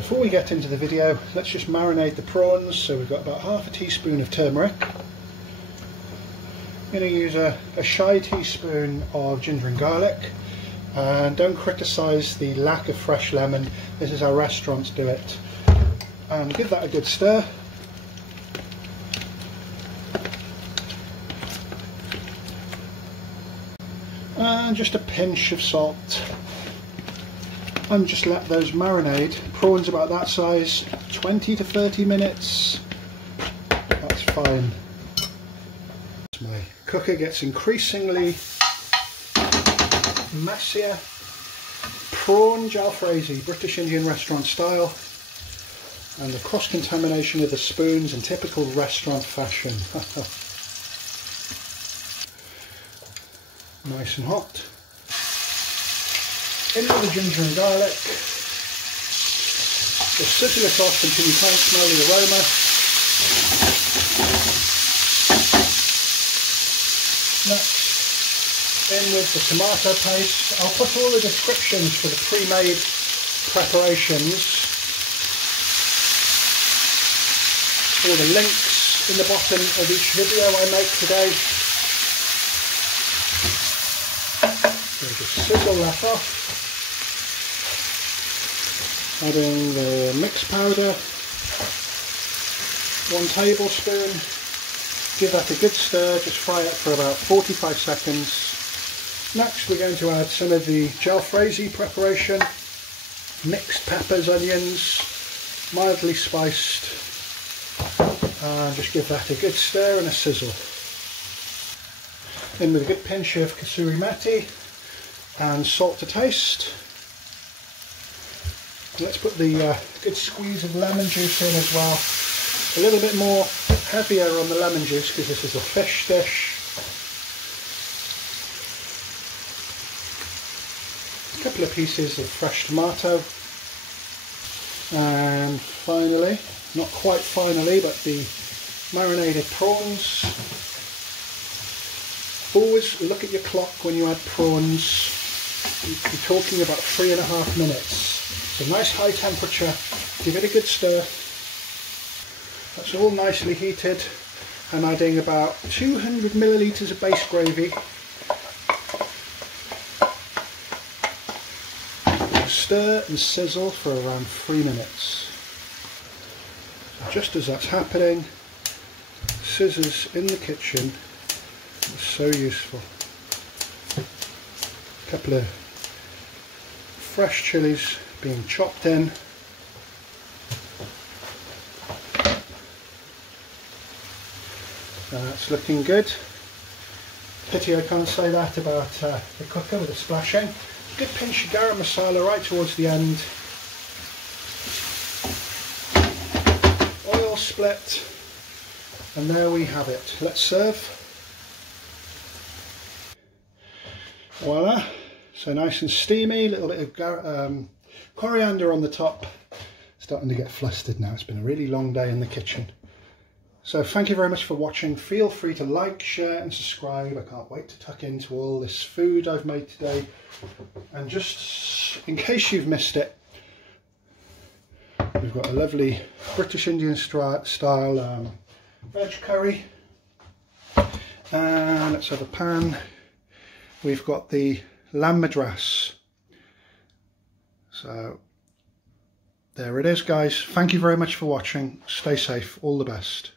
Before we get into the video, let's just marinate the prawns. So we've got about half a teaspoon of turmeric. I'm going to use a shy teaspoon of ginger and garlic. And don't criticise the lack of fresh lemon, this is how restaurants do it. And give that a good stir. And just a pinch of salt. And just let those marinate. Prawns about that size, 20 to 30 minutes. That's fine. My cooker gets increasingly messier. Prawn jalfrezi, British Indian restaurant style. And the cross-contamination of the spoons in typical restaurant fashion. Nice and hot. In with the ginger and garlic. Just sizzle it off until you can't smell the aroma. Next, in with the tomato paste. I'll put all the descriptions for the pre-made preparations, all the links in the bottom of each video I make today. So just sizzle that off. Adding the mix powder, 1 tablespoon. Give that a good stir, just fry it for about 45 seconds. Next we're going to add some of the jalfrezi preparation, mixed peppers, onions, mildly spiced, and just give that a good stir and a sizzle. In with a good pinch of kasuri methi and salt to taste. Let's put the good squeeze of lemon juice in as well. A little bit more heavier on the lemon juice because this is a fish dish. A couple of pieces of fresh tomato. And finally, not quite finally, but the marinated prawns. Always look at your clock when you add prawns. You're talking about 3.5 minutes. So nice high temperature, give it a good stir. That's all nicely heated. I'm adding about 200 milliliters of base gravy. Stir and sizzle for around 3 minutes. So just as that's happening, scissors in the kitchen are so useful. A couple of fresh chilies being chopped in. That's looking good. Pity I can't say that about the cooker with the splashing. Good pinch of garam masala right towards the end. Oil split, and there we have it. Let's serve. Voila, so nice and steamy. A little bit of coriander on the top. Starting to get flustered now. It's been a really long day in the kitchen. So thank you very much for watching. Feel free to like, share and subscribe. I can't wait to tuck into all this food I've made today. And just in case you've missed it, we've got a lovely British Indian style veg curry. And let's have a pan. We've got the lamb madras. So there it is, guys. Thank you very much for watching. Stay safe. All the best.